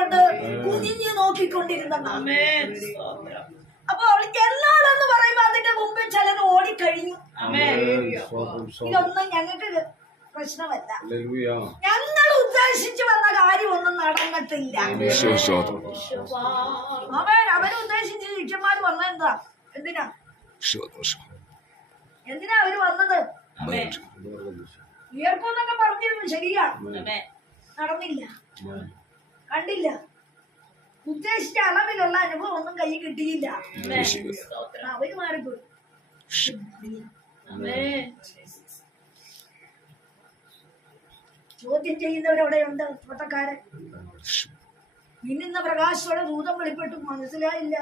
വെച്ചുകൊണ്ട് കുനിഞ്ഞു നോക്കിക്കൊണ്ടിരുന്നതാണ്. അപ്പോൾ എന്നാണെന്ന് പറയുമ്പോ അതിന്റെ മുമ്പ് ചിലർ ഓടിക്കഴിഞ്ഞു. ഇതൊന്നും ഞങ്ങൾക്ക് പ്രശ്നമല്ല. ഞങ്ങൾ ഉദ്ദേശിച്ചു വന്ന കാര്യമൊന്നും നടന്നിട്ടില്ല. അവരുദ്ദേശിച്ച് ശിഷ്യന്മാർ വന്നെന്താ? എന്തിനാ അവര് വന്നത്? ഉയർപ്പൊന്നൊക്കെ പറഞ്ഞിരുന്നു, ശരിയാ. നടന്നില്ല, കണ്ടില്ല. ഉദ്ദേശിച്ച അളവിലുള്ള അനുഭവം ഒന്നും കൈ കിട്ടിയില്ല. അവര് മാറിപ്പോയി. ചോദ്യം ചെയ്യുന്നവരവിടെയുണ്ട്. തോട്ടക്കാരൻ മിന്നുന്ന പ്രകാശത്തോടെ ദൂതം വെളിപ്പെട്ടു, മനസ്സിലായില്ല.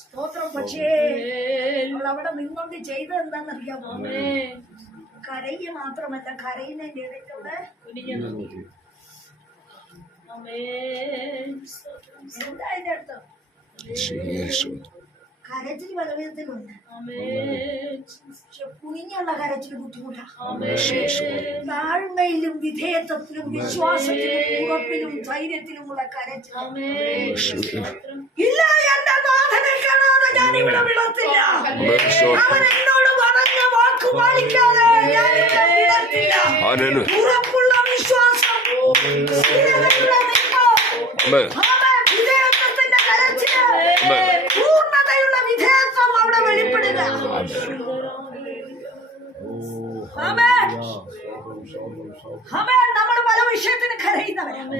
സ്തോത്രം. പക്ഷേ അവിടെ നിന്നുകൊണ്ട് ചെയ്തത് എന്താണെന്നറിയാമോ? കരയ്യ മാത്രമല്ല, കരയുന്നതിന്റെ ഇടയ്ക്കുള്ള എന്താ അതിന്റെ അർത്ഥം? കരച്ചിൽ പല വിധത്തിലുണ്ട്. പക്ഷെ കുനിഞ്ഞുള്ള കരച്ചിൽ ബുദ്ധിമുട്ടാണ്. താഴ്മയിലും വിധേയത്വത്തിലും വിശ്വാസത്തിലും ഉറപ്പിലും ധൈര്യത്തിലുമുള്ള കരച്ചിൽ. ഇല്ല, എന്റെ നാഥനെ കാണാതെ ഞാൻ ഇവിടെ വിടത്തില്ല. അവൻ എന്നോട് പറഞ്ഞ വാക്ക് പാലിക്കാതെ ഞാൻ ഇവിടെ വിടത്തില്ല. ഉറപ്പുള്ള വിശ്വാസം, വിധേയത്വത്തിന്റെ കരച്ചില്, പൂർണ്ണതയുള്ള വിധേയത്വം അവിടെ വെളിപ്പെടുക. നമ്മൾ പല വിഷയത്തിന് കരയുന്നവരാണ്.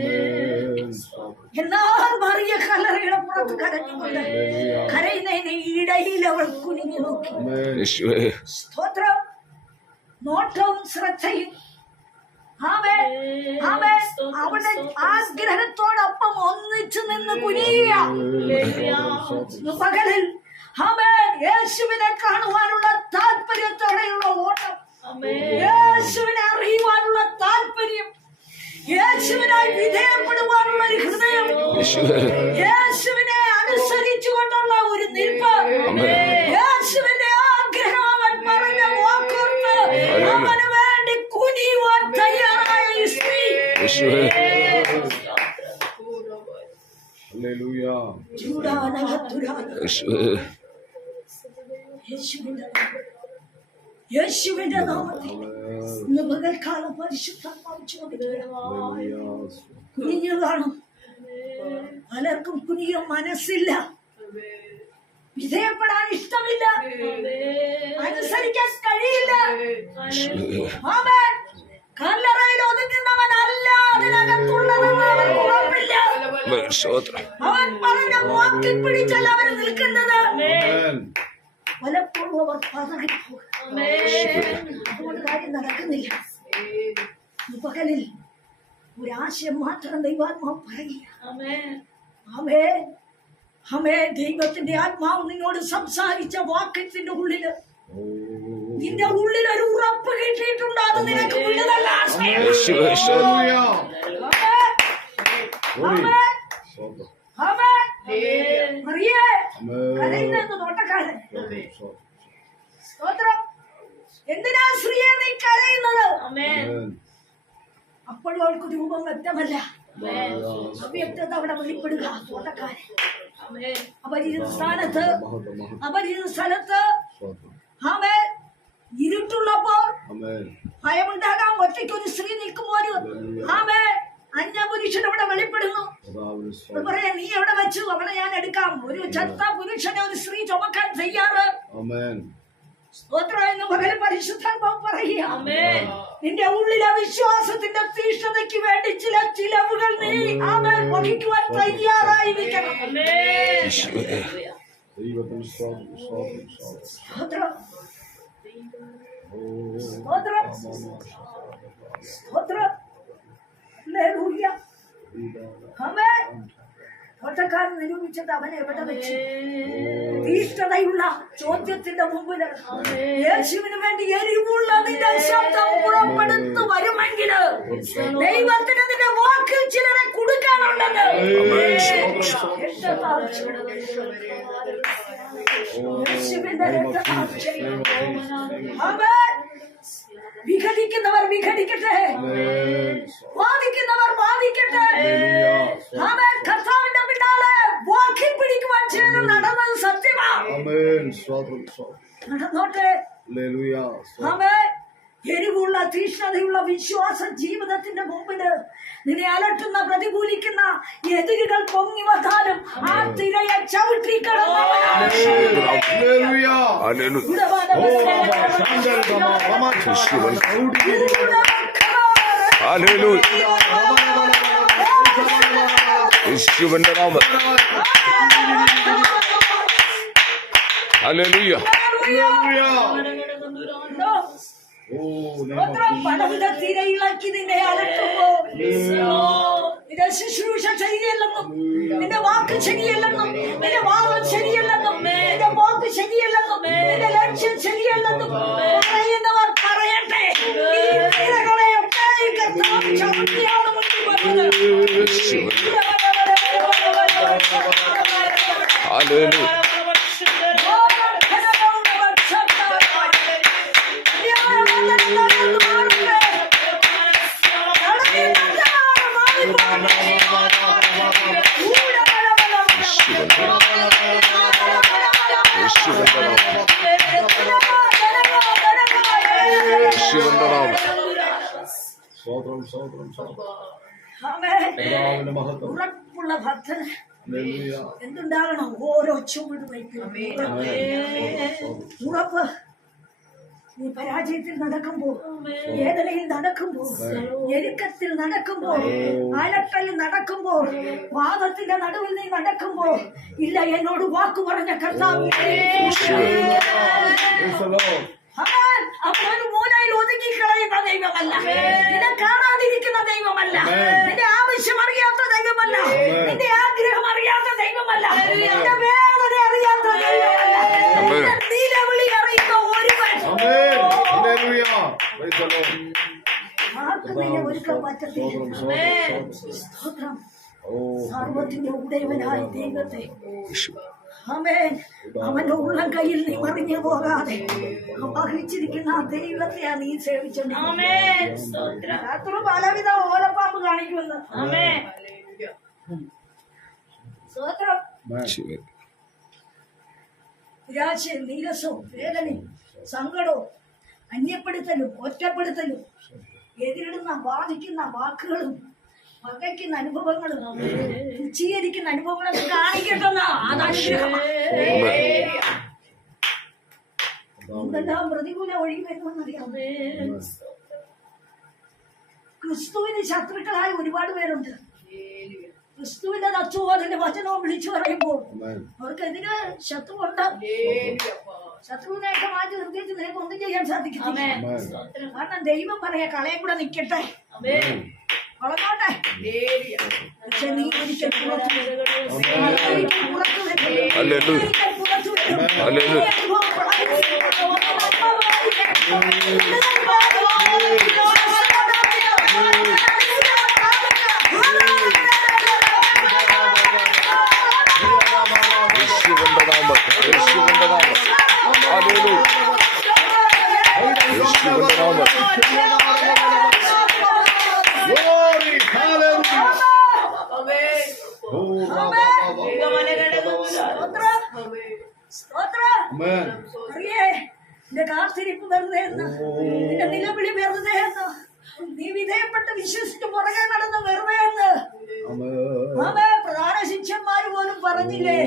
എന്നാൽ മറിയ കല്ലറയുടെ പുറത്ത് കരഞ്ഞുകൊണ്ട് കരയുന്നതിന് ഇടയിൽ അവൾ കുനിഞ്ഞു നോക്കി. സ്തോത്രം. നോട്ടവും ശ്രദ്ധയും അവളുടെ ആഗ്രഹത്തോടൊപ്പം ഒന്നിച്ചു നിന്ന് കുനിയുക. പകലിൽ യേശുവിനെ കാണുവാനുള്ള താല്പര്യത്തോടെയുള്ള ഓട്ടം, യേശുവിനെ അറിയുവാനുള്ള താല്പര്യം, യേശുവിനായി വിധേയപ്പെടുവാനുള്ള ഒരു ഹൃദയം, യേശുവിനെ അനുസരിച്ചുകൊണ്ടുള്ള ഒരു നിൽപ്പ്, യേശുവിന്റെ ആഗ്രഹം അവൻ പറഞ്ഞ വാക്കോർത്ത് അവന് വേണ്ടി കുനിയുവാൻ തയ്യാറായ ഈ സ്ത്രീ. യേശുവിന്റെ നാമത്തിൽ ഇന്ന് പകൽക്കാലം പരിശുദ്ധാത്മാവ് കുനിഞ്ഞു കാണും. പലർക്കും കുനിയും മനസ്സില്ല, വിധേയപ്പെടാൻ ഇഷ്ടമില്ല, അനുസരിക്കാൻ കഴിയില്ല. കല്ലറയിൽ ഒതുങ്ങുന്നവനല്ല അതിനകത്തുള്ളതെന്ന് അവൻ ഉറപ്പില്ല. അവൻ പറഞ്ഞ വാക്കിൽ പിടിച്ചല്ല അവർ നിൽക്കുന്നത്. പലപ്പോഴും അവർ പതറിപ്പോകും. അതുകൊണ്ട് കാര്യം നടക്കുന്നില്ല. പകലിൽ ഒരാശയം മാത്രം ദൈവാത്മാവ് പറയുക. ദൈവത്തിന്റെ ആത്മാവ് നിന്നോട് സംസാരിച്ച വാക്യത്തിന്റെ ഉള്ളില് നിന്റെ ഉള്ളിൽ ഒരു ഉറപ്പ് കിട്ടിയിട്ടുണ്ട്. അത് നിനക്ക് വിടുതല്ല. തോട്ടക്കാരൻ സ്തോത്രം. എന്തിനാ സ്ത്രീയെ നീ കരയുന്നത്? അപ്പോഴും അവൾക്ക് രൂപം വ്യക്തമല്ല, അവ്യക്തത അവിടെ വെളിപ്പെടുക. തോട്ടക്കാരൻ അപരിചിത സ്ഥലത്ത് ഇരുട്ടുള്ളപ്പോൾ ഭയമുണ്ടാകാം. ഒറ്റയ്ക്കൊരു സ്ത്രീ നിൽക്കുമ്പോഴും അന്യപുരുഷൻ അവിടെ വെളിപ്പെടുന്നു. പറയാ, നീ എവിടെ വെച്ചു? അവിടെ ഞാൻ എടുക്കാം. ഒരു ചത്ത പുരുഷനെ ഒരു സ്ത്രീ ചുമക്കാൻ തയ്യാറ്. സ്തോത്രം. എന്ന് പകരം പരിശുദ്ധാത്മാവ് പറയുക, നിന്റെ ഉള്ളിലെ വിശ്വാസത്തിന്റെ തീഷ്ണതയ്ക്ക് വേണ്ടി ചില ചിലവുകൾ നീ വഹിക്കുവാൻ തയ്യാറായിരിക്കണം. സ്തോത്രം. സ്തോത്രം. സ്തോത്രം. ഹല്ലേലൂയ. തോട്ടക്കാരൻ നിരൂപിച്ചത് അവൻ എവിടെ വെച്ച്? തീഷ്ണതയുള്ള ചോദ്യത്തിന്റെ മുമ്പിൽ യേശുവിന് വേണ്ടി എരിവുള്ള നിന്റെ ശബ്ദം പുറപ്പെടുത്തു വരുമെങ്കിൽ ദൈവത്തിന് നിന്റെ വാക്കിൽ ചിലരെ കൊടുക്കാനുള്ളത്. വിഘടിക്കുന്നവർ വിഘടിക്കട്ടെ, വാദിക്കുന്നവർ വാദിക്കട്ടെ. നടന്നോട്ടെ. എരിവുള്ള തീഷ്ണതയുള്ള വിശ്വാസ ജീവിതത്തിന്റെ മുമ്പില് നിന്നെ അലട്ടുന്ന പ്രതികൂലിക്കുന്ന എതിരുകൾ പൊങ്ങി വന്നാലും ആ തിരയെ ചവിട്ടിക്കളന്നവനാണ്. യേശുവിന്റെ നാമം ഹല്ലേലൂയ. പലവിധ തിരയിളക്കി നിന്നെ അലട്ടുമ്പോ നിന്റെ ശുശ്രൂഷ ശരിയല്ലെന്നും നിന്റെ വാക്ക് ശരിയല്ലെന്നും നിന്റെ വാദം ശരിയല്ലെന്നും നിന്റെ പോക്ക് ശരിയല്ലെന്നും നിന്റെ ലക്ഷ്യം ശരിയല്ലെന്നും പറയുന്നവർ പറയട്ടെ. ഈ തിരകളെയൊക്കെ കർത്താവ് ചവിട്ടിയാണ് മുന്നിൽ വന്നത്. ഹല്ലേലൂയ. ഉറപ്പുള്ള ഭക്തന് എന്തുണ്ടാകണം? ഓരോ ചുവട് വയ്ക്കണം. ഉറപ്പ്. നീ പരാജയത്തിൽ നടക്കുമ്പോൾ, വേദനയിൽ നടക്കുമ്പോൾ, ഞെരുക്കത്തിൽ നടക്കുമ്പോൾ, അലട്ടലിൽ നടക്കുമ്പോൾ, വാദത്തിന്റെ നടുവിൽ നീ നടക്കുമ്പോൾ, ഇല്ല എന്നോട് വാക്കു പറഞ്ഞ കർത്താവ് അവൻ ഒരു മൂലയിൽ ഒതുങ്ങിക്കളയുന്ന ദൈവമല്ല, നിന്നെ കാണാതിരിക്കുന്ന ദൈവമല്ല, നിന്റെ ആവശ്യം അറിയാത്ത ദൈവമല്ല, നിന്റെ ആഗ്രഹം അറിയാത്ത ദൈവമല്ല, നിന്റെ വേദന അറിയാത്ത ദൈവമല്ല, നിന്റെ നിലവിളി അറിയുന്ന ഒരുവൻ. ആർക്കും നിന്നെ ഒരുക്കാൻ പറ്റത്തില്ല. സ്തോത്രം. സർവ്വത്തിന്റെ ഉടയവനായ ദൈവത്തെ അവന്റെ ഉള്ളം കയ്യിൽ നീ മറിഞ്ഞു പോകാതെ അപഹരിച്ചിരിക്കുന്ന ആ ദൈവത്തെയാ നീ സേവിച്ചത്. ശത്രു പലവിധ ഓലപ്പാമ്പ് കാണിക്കുന്നു. നിരാശയും നീരസവും വേദനയും സങ്കടവും അന്യപ്പെടുത്തലും ഒറ്റപ്പെടുത്തലും എതിരിടുന്ന ബാധിക്കുന്ന വാക്കുകളും പകയ്ക്കുന്ന അനുഭവങ്ങളും ഉച്ചീകരിക്കുന്ന അനുഭവങ്ങളൊക്കെ കാണിക്കട്ടെന്ന എന്തെല്ലാം പ്രതികൂല ഒഴിവ് വരുമെന്നറിയാം. ക്രിസ്തുവിന് ശത്രുക്കളായ ഒരുപാട് പേരുണ്ട്. ക്രിസ്തുവിന്റെ തത്വവും അതിന്റെ വചനവും വിളിച്ചു പറയുമ്പോൾ അവർക്കെതിരെ ശത്രുവുണ്ട്. ശത്രുവിനെയൊക്കെ മാറ്റി നിർത്തിയിട്ട് നിനക്ക് ഒന്നും ചെയ്യാൻ സാധിക്കത്തില്ല. കാരണം ദൈവം പറയാ കളയെ കൂടെ നിൽക്കട്ടെ, വളർന്നോട്ടെ. പക്ഷെ നീ ഒരിക്കൽ പുറത്തു വരും. നിന്റെ കാത്തിരിപ്പ് വെറുതെ എന്ന്, നിന്റെ നിലവിളി വെറുതെ എന്ന്, നീ വിധേയപ്പെട്ട് വിശ്വസിച്ച് പുറകെ നടന്ന് വെറുതെ എന്ന് പ്രധാന ശിഷ്യന്മാര് പോലും പറഞ്ഞില്ലേ.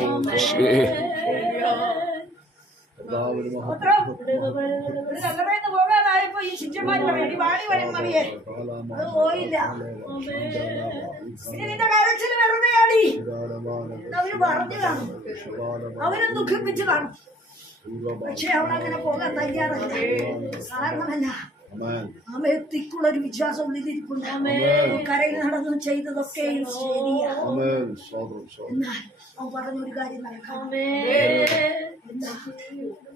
നഗരേന്ന് പോകാനായപ്പോ ഈ ശിഷ്യന്മാര് പറയും വാടി വരും മറിയേ, അത് പോയില്ല. ഇനി നിന്റെ കരച്ചിൽ വെറുതെയാടി അവര് പറഞ്ഞു കാണും, അവരും ദുഃഖിപ്പിച്ചു കാണും. പക്ഷെ അവളങ്ങനെ പോകാൻ തയ്യാറല്ല. കാരണമല്ല, തിക്കുള്ളൊരു വിശ്വാസം ഉള്ളിലിരിപ്പുണ്ട്. കരയിൽ നടന്നു ചെയ്തതൊക്കെയും ശരിയാ. എന്നാൽ അവൻ പറഞ്ഞൊരു കാര്യം നടക്കാം.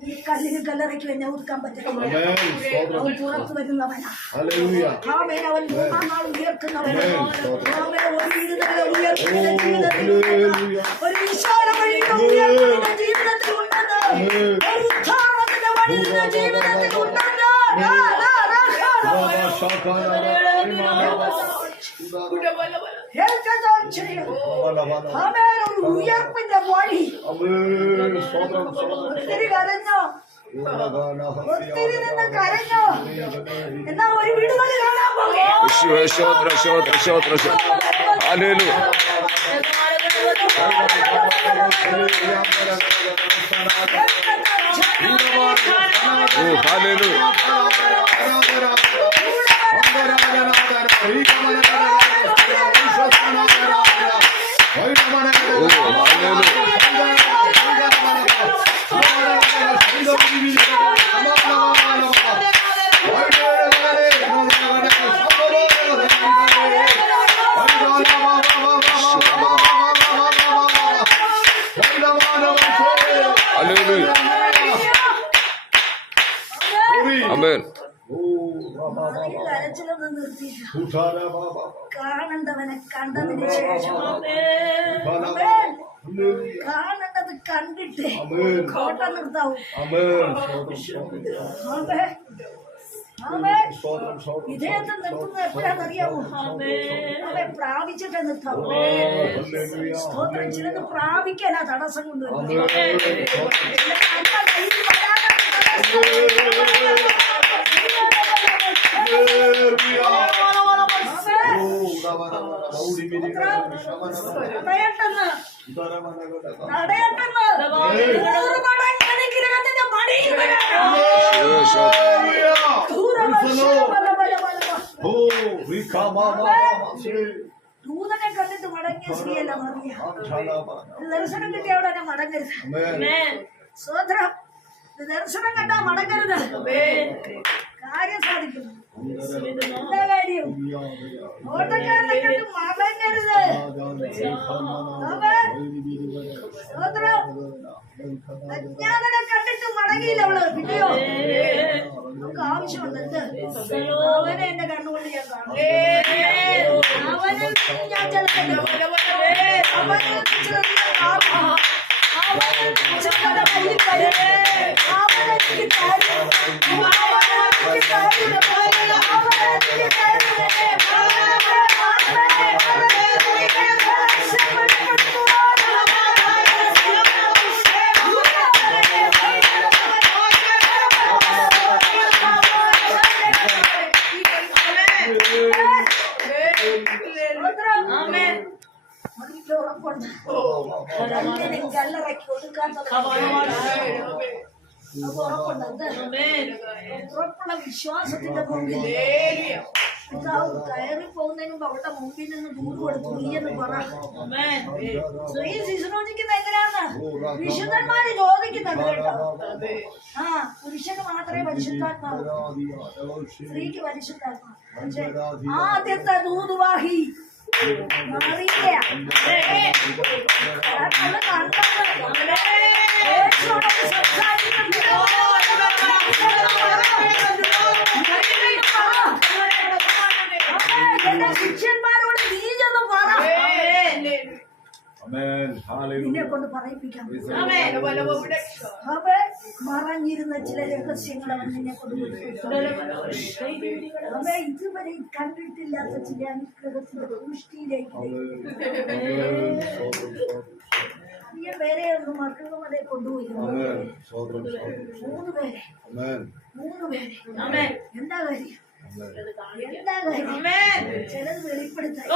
ഈ കല്ലിന് കല്ലറയ്ക്ക് എന്നെ ഒതുക്കാൻ പറ്റില്ല. അവൻ പുറത്തു വരുന്നവനാ. അവൻ 3-ാം നാൾ ഉയർത്തുന്നവനാ. ഒരു വീടുകളെ ഉയർത്തുന്ന ജീവിതത്തിൽ, ഒരു വിശാല വഴിയുടെ ഉയർത്തുന്ന ജീവിതത്തിൽ ഉണ്ടെന്ന്, ഒരു ഉദ്ധാരണത്തിന്റെ വഴിയുടെ ജീവിതത്തിൽ ഉണ്ടെന്ന് കേൾക്കാൻ ചെയ്യും. ആമേൻ. ഒരു ഉയർപ്പിന്റെ വഴി. ഒത്തിരി കരഞ്ഞോ, ഒത്തിരി നിന്ന് കരഞ്ഞോ, എന്നാ ഒരു വിടുതൽ കാണാൻ പോകും. ഹല്ലേലൂയ. ഓ ഹല്ലേലൂയ. ആമേൻ. കരച്ചിലൊന്നും നിർത്തിയില്ല. കാണേണ്ടവനെ കണ്ടതിന് ശേഷം കാണേണ്ടത് കണ്ടിട്ട് കോട്ട നിർത്താവും. വിധേയത്വം നിർത്തുന്നത് എപ്പോഴാണെന്നറിയാമോ? അവൻ പ്രാപിച്ചിട്ട് നിർത്താവൂ. സ്തോത്രം. ചിലത് പ്രാപിക്കാനാ തടസ്സം കൊണ്ടുവരുന്നത്. ദൂതനെ കണ്ടിട്ട് മടങ്ങിയ സ്ത്രീയല്ല മറിയ. ദർശനം കിട്ടിയ അവിടെ തന്നെ മടങ്ങരുത്. സ്വതന്ത്രം. ദർശനം കണ്ടാ മടങ്ങരുത്. കാര്യം സാധിക്കും. എന്താ കാര്യം? ഓട്ടക്കാരനെ കണ്ട് മടങ്ങരുത്. സ്വതന്ത്രം. അജ്ഞാതനെ കണ്ടിട്ട് മടങ്ങിയില്ല അവള്. പിന്നെയോ നമുക്ക് ആവശ്യമുണ്ട്. എന്ത്? അവനെ എന്റെ കണ്ണുകൊണ്ട് ഞാൻ കാണും. അവനെ ഞാൻ ചിലപ്പോൾ കല്ലറക്കി ഒതുക്കാൻ ഉറപ്പുള്ള വിശ്വാസത്തിന്റെ മുമ്പിൽ കയറി പോകുന്നതിന് മുമ്പ് അവളുടെ മുമ്പിൽ നിന്ന് ദൂരം കൊടുത്തു നീയെന്ന് പറ. സ്ത്രീ ശിശുനോദിക്കുന്ന എങ്ങനെയാന്ന് വിശുദ്ധന്മാര് ചോദിക്കുന്നുണ്ട് കേട്ടോ. പുരുഷന് മാത്രമേ പരിശുദ്ധാത്മാവ്, സ്ത്രീക്ക് പരിശുദ്ധാത്മാവ്. പക്ഷെ ആദ്യത്തെ ദൂതുവാഹി ശിഷ്യന്മാരോട് നീ ചെന്ന് പറ. നിന്നെ കൊണ്ട് പറയിപ്പിക്കാം. മറഞ്ഞിരുന്ന ചില രഹസ്യങ്ങൾ അവൻ നിന്നെ കൊണ്ട് ഇതുവരെ കണ്ടിട്ടില്ലാത്ത ചില അനുഗ്രഹത്തിന്റെ പുഷ്ടിയിലേക്ക് പേരെ ഒന്ന് മക്കളുടെ കൊണ്ടുപോയി. മൂന്ന് പേരെ എന്താ കാര്യം? എന്താ കാര്യം? ചിലത് വെളിപ്പെടുത്താൻ